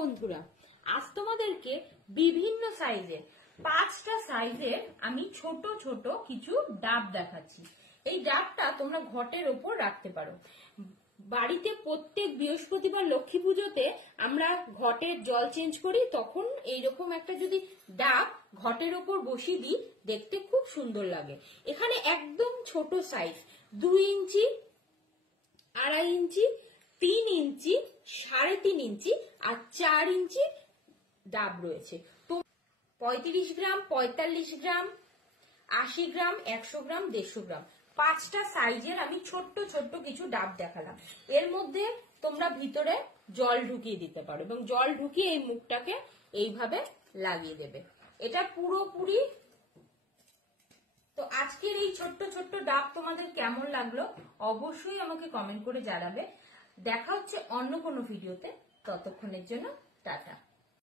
বন্ধুরা, আজ তোমাদেরকে বিভিন্ন সাইজের 5টা সাইজের আমি ছোট ছোট কিছু ডাব দেখাচ্ছি। এই ডাবটা তোমরা ঘটের ওপর রাখতে পারো। বাড়িতে প্রত্যেক বৃহস্পতিবার লক্ষ্মী পুজোতে আমরা ঘটের জল চেঞ্জ করি, তখন এইরকম একটা যদি ডাব ঘটের ওপর বসিয়ে দিই, দেখতে খুব সুন্দর লাগে। এখানে একদম ছোট সাইজ 2 ইঞ্চি, 2.5 ইঞ্চি, 3 ইঞ্চি, 3.5 ইঞ্চি আর 4 ইঞ্চি ডাব রয়েছে। তো 35 গ্রাম, 45 গ্রাম, 80 গ্রাম, 100 গ্রাম, 150 গ্রাম 5টা সাইজের আমি ছোট্ট ছোট্ট কিছু ডাব দেখালাম। এর মধ্যে তোমরা ভিতরে জল ঢুকিয়ে দিতে পারো এবং জল ঢুকিয়ে এই মুখটাকে এইভাবে লাগিয়ে দেবে। এটা পুরোপুরি। তো আজকের এই ছোট্ট ছোট্ট ডাব তোমাদের কেমন লাগলো অবশ্যই আমাকে কমেন্ট করে জানাবে। দেখা হচ্ছে অন্য কোনো ভিডিওতে, ততক্ষণের জন্য টাটা।